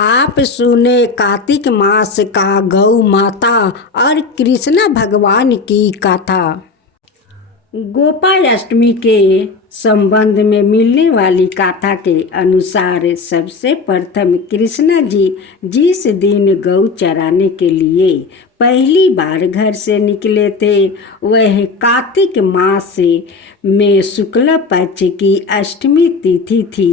आप सुने कार्तिक मास का गौ माता और कृष्ण भगवान की कथा। गोपाष्टमी के संबंध में मिलने वाली कथा के अनुसार सबसे प्रथम कृष्ण जी जिस दिन गौ चराने के लिए पहली बार घर से निकले थे वह कार्तिक मास में शुक्ल पक्ष की अष्टमी तिथि थी।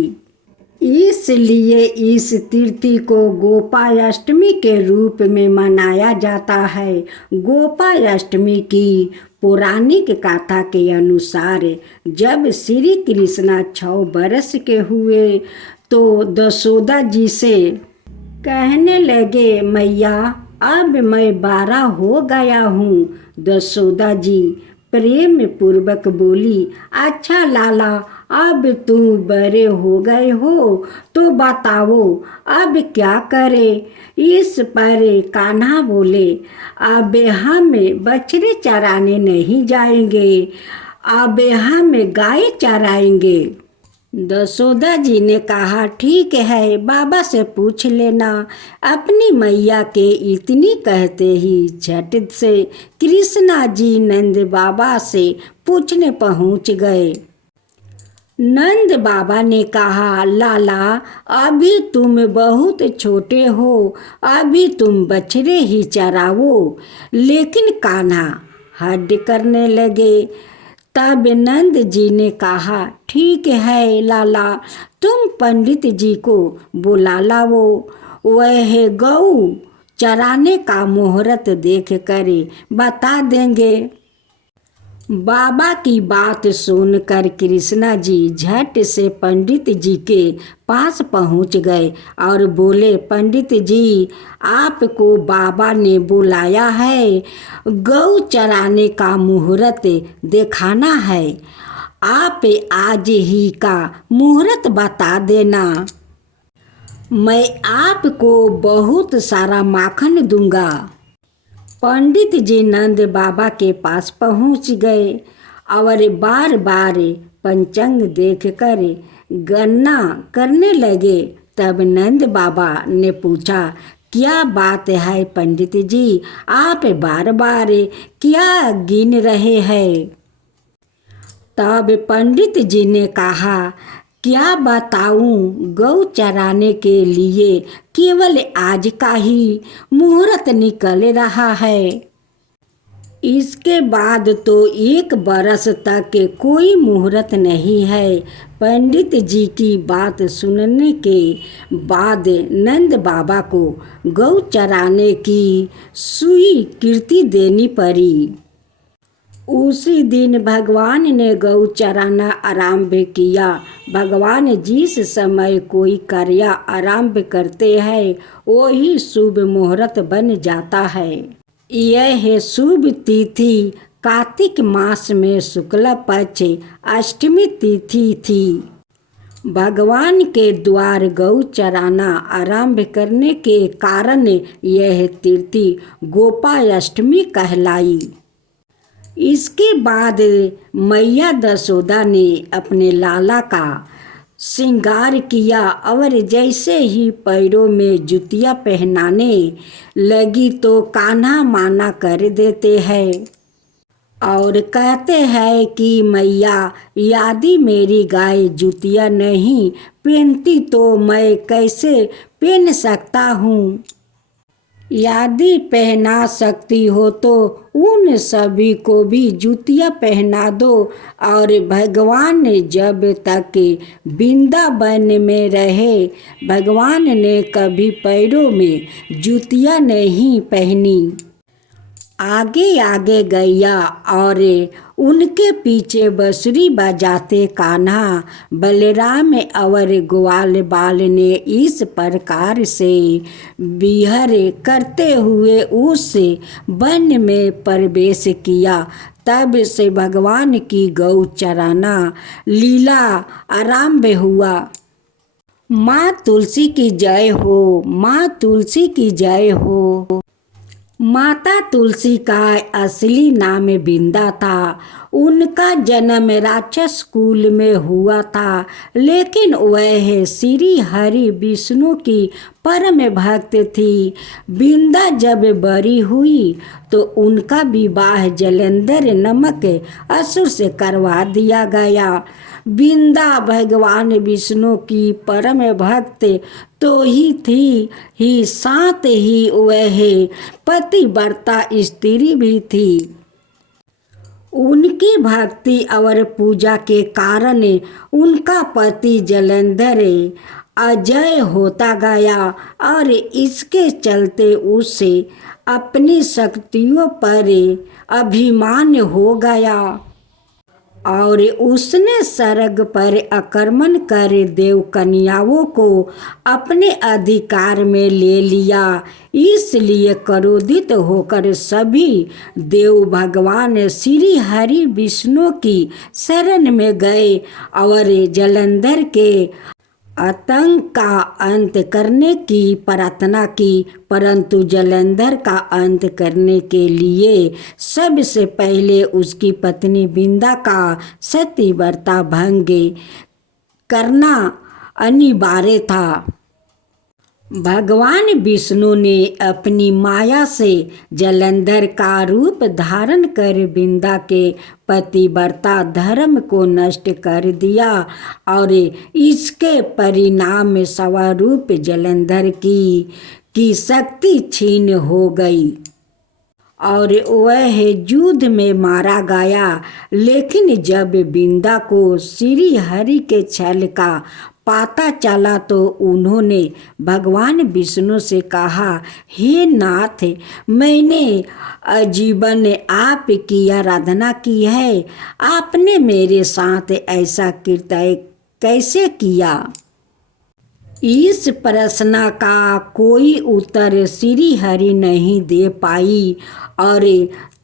इसलिए इस तिथि को गोपाष्टमी के रूप में मनाया जाता है। गोपाष्टमी की पौराणिक कथा के अनुसार जब श्री कृष्ण 6 बरस के हुए तो दशोदा जी से कहने लगे, मैया अब मैं 12 हो गया हूँ। दशोदा जी प्रेम पूर्वक बोली, अच्छा लाला, अब तुम बड़े हो गए हो तो बताओ अब क्या करें। इस पर कान्हा बोले, अब हम बछड़े चराने नहीं जाएंगे, अब हम गाय चराएंगे। दशोदा जी ने कहा, ठीक है, बाबा से पूछ लेना। अपनी मैया के इतनी कहते ही झट से कृष्णा जी नंद बाबा से पूछने पहुंच गए। नंद बाबा ने कहा, लाला अभी तुम बहुत छोटे हो, अभी तुम बछड़े ही चराओ। लेकिन कान्हा हड्ड करने लगे। तब नंद जी ने कहा, ठीक है लाला, तुम पंडित जी को बुला लाओ, वह गौ चराने का मुहूर्त देख कर बता देंगे। बाबा की बात सुनकर कृष्णा जी झट से पंडित जी के पास पहुंच गए और बोले, पंडित जी आपको बाबा ने बुलाया है, गौ चराने का मुहूर्त दिखाना है, आप आज ही का मुहूर्त बता देना, मैं आपको बहुत सारा माखन दूंगा। पंडित जी नंद बाबा के पास पहुंच गए और बार बार पंचांग देखकर गणना करने लगे। तब नंद बाबा ने पूछा, क्या बात है पंडित जी, आप बार बार क्या गिन रहे हैं। तब पंडित जी ने कहा, क्या बताऊं, गौ चराने के लिए केवल आज का ही मुहूर्त निकल रहा है, इसके बाद तो 1 बरस तक कोई मुहूर्त नहीं है। पंडित जी की बात सुनने के बाद नंद बाबा को गौ चराने की स्वीकृति देनी पड़ी। उसी दिन भगवान ने गौ चराना आरंभ किया। भगवान जिस समय कोई कार्य आरंभ करते हैं वही शुभ मुहूर्त बन जाता है। यह शुभ तिथि कार्तिक मास में शुक्ल पक्ष अष्टमी तिथि थी। भगवान के द्वार गौ चराना आरंभ करने के कारण यह तिथि गोपाष्टमी कहलाई। इसके बाद मैया दशोदा ने अपने लाला का श्रृंगार किया और जैसे ही पैरों में जूतियाँ पहनाने लगी तो कान्हा माना कर देते हैं और कहते हैं कि मैया यदि मेरी गाय जूतियाँ नहीं पहनती तो मैं कैसे पहन सकता हूँ। यदि पहना सकती हो तो उन सभी को भी जूतियाँ पहना दो। और भगवान ने जब तक वृंदावन में रहे भगवान ने कभी पैरों में जूतियाँ नहीं पहनी। आगे आगे गैया और उनके पीछे बांसुरी बजाते कान्हा, बलराम और ग्वाल बाल ने इस प्रकार से विहार करते हुए उस वन में प्रवेश किया। तब से भगवान की गौ चराना लीला आरंभ हुआ। माँ तुलसी की जय हो, माँ तुलसी की जय हो। माता तुलसी का असली नाम बिंदा था। उनका जन्म राक्षस कुल में हुआ था, लेकिन वह श्री हरि विष्णु की परम भक्त थी। बिंदा जब बड़ी हुई तो उनका विवाह जलंधर नामक असुर से करवा दिया गया। बिंदा भगवान विष्णु की परम भक्त तो ही थी ही, साथ ही वह पतिव्रता स्त्री भी थी। उनकी भक्ति और पूजा के कारण उनका पति जलंधर अजय होता गया और इसके चलते उसे अपनी शक्तियों पर अभिमान हो गया और उसने स्वर्ग पर आक्रमण कर देव कन्याओं को अपने अधिकार में ले लिया। इसलिए क्रोधित होकर सभी देव भगवान श्री हरि विष्णु की शरण में गए और जलंधर के आतंक का अंत करने की प्रार्थना की, परंतु जलंधर का अंत करने के लिए सबसे पहले उसकी पत्नी बिंदा का सतीव्रता भंग करना अनिवार्य था। भगवान विष्णु ने अपनी माया से जलंधर का रूप धारण कर बिंदा के पतिव्रता धर्म को नष्ट कर दिया और इसके परिणाम स्वरूप जलंधर की शक्ति क्षीण हो गई और वह युद्ध में मारा गया। लेकिन जब बिंदा को श्री हरि के छल का पता चला तो उन्होंने भगवान विष्णु से कहा, हे नाथ, मैंने आजीवन आपकी आराधना की है, आपने मेरे साथ ऐसा कृत्य कैसे किया? इस प्रश्न का कोई उत्तर श्री हरि नहीं दे पाई और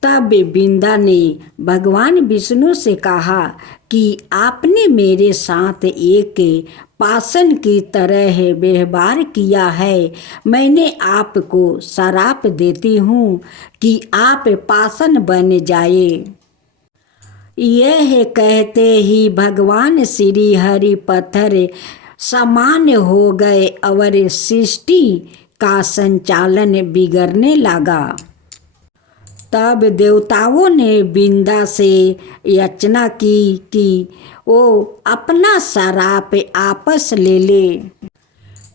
तब बिंदा ने भगवान विष्णु से कहा कि आपने मेरे साथ एक पाषाण की तरह व्यवहार किया है। मैंने आपको श्राप देती हूँ कि आप पाषाण बन जाए। यह कहते ही भगवान श्री हरि पत्थर समान हो गए और सृष्टि का संचालन बिगड़ने लगा। तब देवताओं ने बिंदा से याचना की कि वो अपना श्राप आपस ले ले।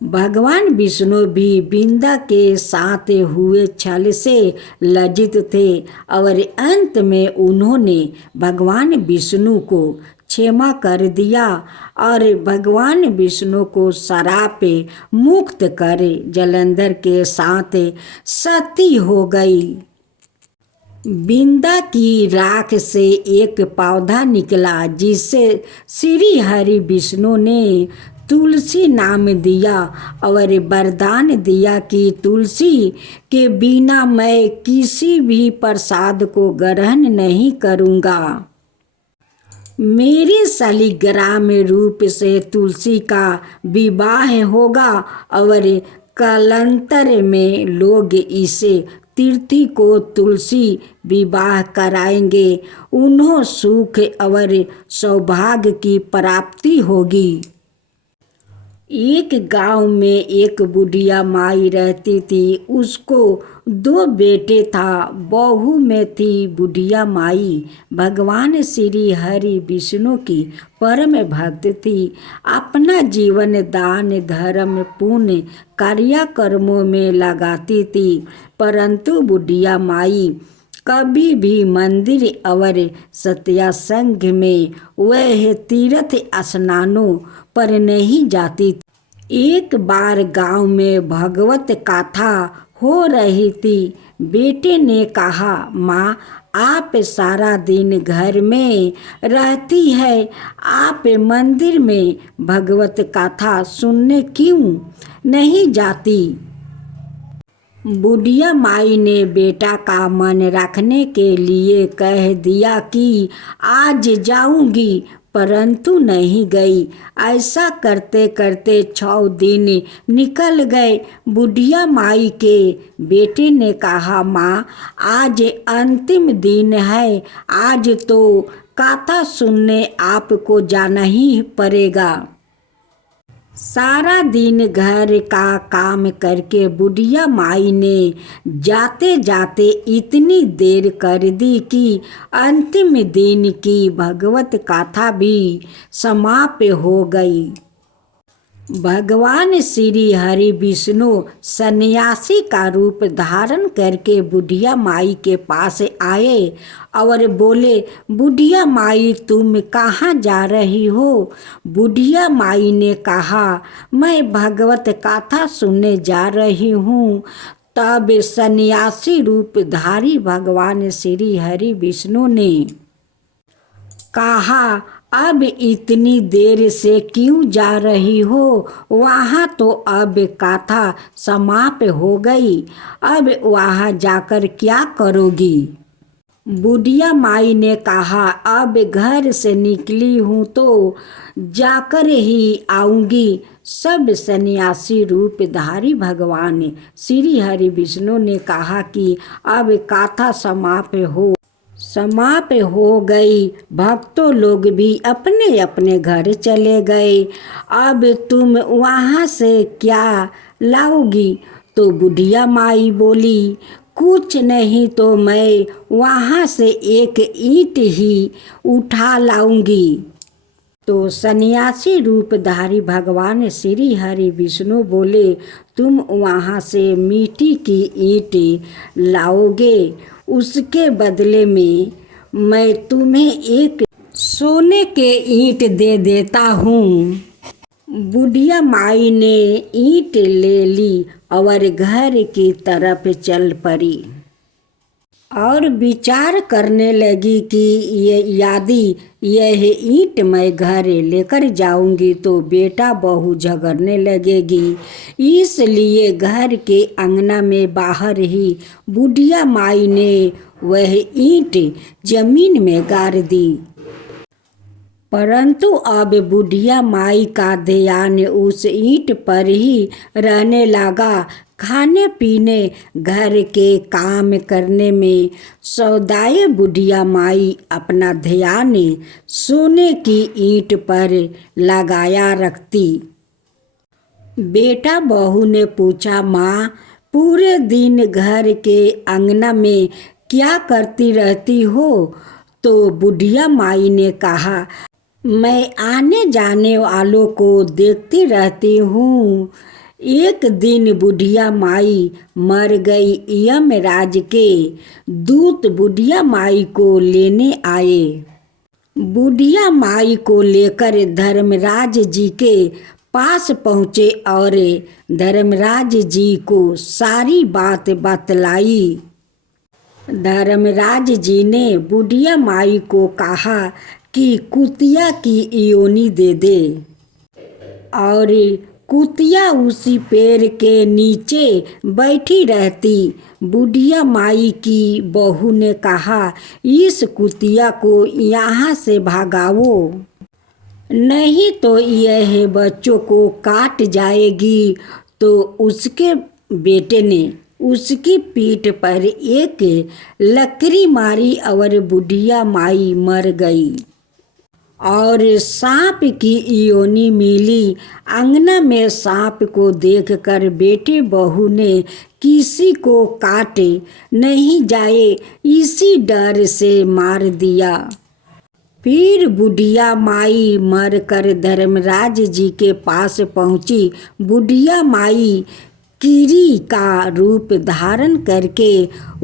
भगवान विष्णु भी बिंदा के साथ हुए छल से लज्जित थे और अंत में उन्होंने भगवान विष्णु को क्षमा कर दिया और भगवान विष्णु को श्राप मुक्त कर जलंधर के साथ सती हो गई। बिंदा की राख से एक पौधा निकला जिसे श्री हरि विष्णु ने तुलसी नाम दिया और वरदान दिया कि तुलसी के बिना मैं किसी भी प्रसाद को ग्रहण नहीं करूँगा। मेरे शालिग्राम रूप से तुलसी का विवाह होगा और कालांतर में लोग इसे तीर्थी को तुलसी विवाह कराएंगे। उन्हें सुख और सौभाग्य की प्राप्ति होगी। एक गांव में एक बुढ़िया माई रहती थी। उसको 2 बेटे था। बहू में थी बुढ़िया माई भगवान श्री हरि विष्णु की परम भक्त थी। अपना जीवन दान धर्म पुण्य कार्यक्रमों में लगाती थी, परंतु बुढ़िया माई कभी भी मंदिर और सत्संग में वह तीर्थ स्नानों पर नहीं जाती थी। एक बार गांव में भगवत कथा हो रही थी। बेटे ने कहा, माँ, आप सारा दिन घर में रहती है, आप मंदिर में भगवत कथा सुनने क्यों नहीं जाती? बुढ़िया माई ने बेटा का मन रखने के लिए कह दिया कि आज जाऊंगी, परंतु नहीं गई। ऐसा करते करते 6 दिन निकल गए। बुढ़िया माई के बेटे ने कहा, माँ, आज अंतिम दिन है, आज तो कथा सुनने आपको जाना ही पड़ेगा। सारा दिन घर का काम करके बुढ़िया माई ने जाते जाते इतनी देर कर दी कि अंतिम दिन की भगवत कथा भी समाप्त हो गई। भगवान श्री हरि विष्णु सन्यासी का रूप धारण करके बुढ़िया माई के पास आए और बोले, बुढ़िया माई तुम कहाँ जा रही हो? बुढ़िया माई ने कहा, मैं भगवत कथा सुनने जा रही हूँ। तब सन्यासी रूपधारी भगवान श्री हरि विष्णु ने कहा, अब इतनी देर से क्यों जा रही हो? वहाँ तो अब कथा समाप्त हो गई, अब वहाँ जाकर क्या करोगी? बुढ़िया माई ने कहा, अब घर से निकली हूँ तो जाकर ही आऊँगी। सब सन्यासी रूपधारी भगवान श्री हरि विष्णु ने कहा कि अब कथा समाप्त हो गई। भक्तों लोग भी अपने अपने घर चले गए। अब तुम वहाँ से क्या लाओगी? तो बुढ़िया माई बोली, कुछ नहीं तो मैं वहाँ से एक ईंट ही उठा लाऊंगी। तो सन्यासी रूपधारी भगवान श्री हरि विष्णु बोले, तुम वहाँ से मिट्टी की ईंट लाओगे, उसके बदले में मैं तुम्हें एक सोने के ईंट दे देता हूँ। बुढ़िया माई ने ईंट ले ली और घर की तरफ चल पड़ी और विचार करने लगी कि यदि यह ईंट मैं घर लेकर जाऊंगी तो बेटा बहू झगड़ने लगेगी। इसलिए घर के अंगना में बाहर ही बुढ़िया माई ने वह ईंट जमीन में गाड़ दी। परंतु अब बुढ़िया माई का ध्यान उस ईंट पर ही रहने लगा। खाने पीने, घर के काम करने में सौदाए बुढ़िया माई अपना ध्यान सोने की ईंट पर लगाया रखती। बेटा बहू ने पूछा, माँ पूरे दिन घर के अंगना में क्या करती रहती हो? तो बुढ़िया माई ने कहा, मैं आने जाने वालों को देखती रहती हूँ। एक दिन बुढ़िया माई मर गई। यमराज के दूत बुढ़िया माई को लेने आए। बुढ़िया माई को लेकर धर्मराज जी के पास पहुँचे और धर्मराज जी को सारी बात बतलाई। धर्मराज जी ने बुढ़िया माई को कहा कि कुतिया की योनि दे दे, और कुतिया उसी पेड़ के नीचे बैठी रहती। बुढ़िया माई की बहू ने कहा, इस कुतिया को यहाँ से भगाओ, नहीं तो यह बच्चों को काट जाएगी। तो उसके बेटे ने उसकी पीठ पर एक लकड़ी मारी और बुढ़िया माई मर गई और सांप की योनि मिली। अंगना में सांप को देखकर बेटे बहू ने किसी को काटे नहीं जाए इसी डर से मार दिया। फिर बुढ़िया माई मरकर धर्मराज जी के पास पहुंची। बुढ़िया माई कीरी का रूप धारण करके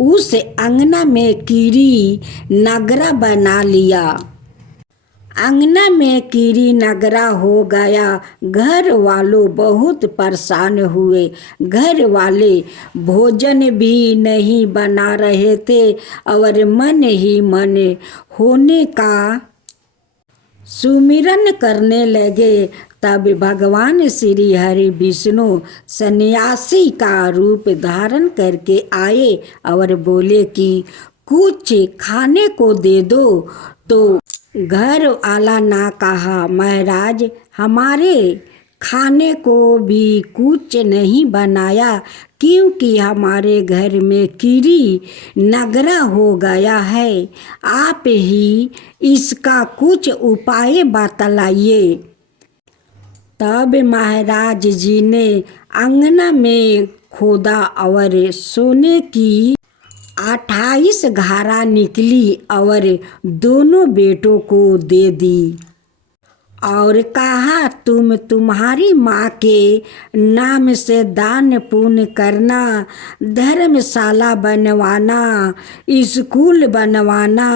उस अंगना में कीरी नगरा बना लिया। अंगना में कीरी नगरा हो गया। घर वालों बहुत परेशान हुए। घर वाले भोजन भी नहीं बना रहे थे और मन ही मन होने का सुमिरन करने लगे। तब भगवान श्री हरि विष्णु सन्यासी का रूप धारण करके आए और बोले कि कुछ खाने को दे दो। तो घर वाला ना कहा, महाराज हमारे खाने को भी कुछ नहीं बनाया, क्योंकि हमारे घर में कीड़ी नगरा हो गया है। आप ही इसका कुछ उपाय बतलाइए। तब महाराज जी ने अंगना में खोदा और सोने की 28 घारा निकली और दोनों बेटों को दे दी और कहा, तुम्हारी माँ के नाम से दान पुण्य करना, धर्मशाला बनवाना, स्कूल बनवाना,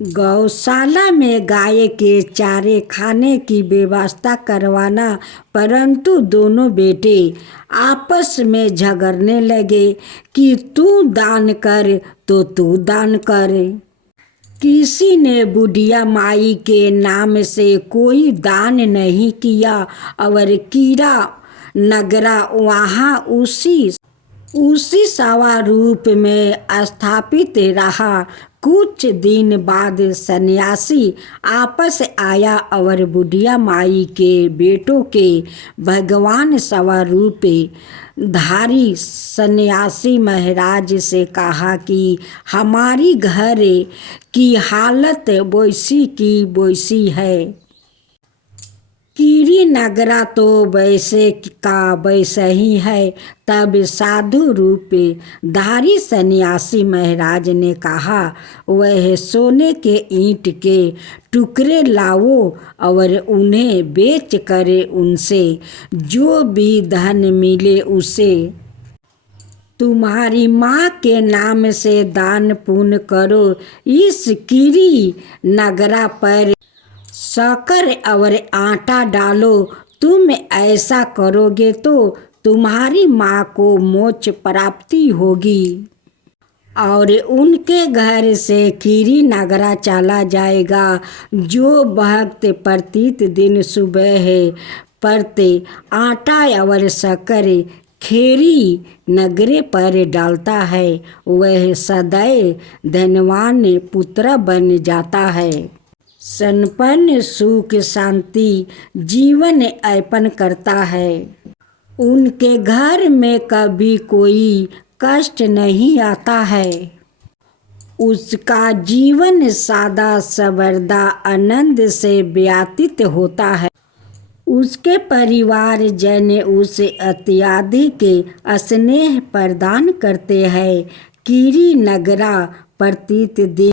गौशाला में गाय के चारे खाने की व्यवस्था करवाना। परंतु दोनों बेटे आपस में झगड़ने लगे कि तू दान कर तो तू दान कर। किसी ने बुढ़िया माई के नाम से कोई दान नहीं किया और कीड़ा नगरा वहाँ उसी सवा रूप में स्थापित रहा। कुछ दिन बाद सन्यासी आपस आया और बुढ़िया माई के बेटों के भगवान सवा रूप धारी सन्यासी महाराज से कहा कि हमारी घर की हालत वैसी की वैसी है। कीड़ी नगरा तो वैसे का वैसा ही है। तब साधु रूप धारी सन्यासी महाराज ने कहा, वह सोने के ईंट के टुकड़े लाओ और उन्हें बेच कर उनसे जो भी धन मिले उसे तुम्हारी माँ के नाम से दान पुण्य करो। इस कीड़ी नगरा पर शक्कर और आटा डालो। तुम ऐसा करोगे तो तुम्हारी माँ को मोक्ष प्राप्ति होगी। और उनके घर से कीड़ी नगरा चला जाएगा। जो भक्त प्रत्येक दिन सुबह परते आटा और शक्कर खेरी नगरे पर डालता है, वह सदैव धनवान पुत्र बन जाता है। संपन्न सुख शांति जीवन यापन करता है। उनके घर में कभी कोई कष्ट नहीं आता है। उसका जीवन सादा सबरदा आनंद से व्यतीत होता है। उसके परिवार जन उसे अत्यधिक स्नेह प्रदान करते हैं। कीड़ी नगरा प्रत्येक दिन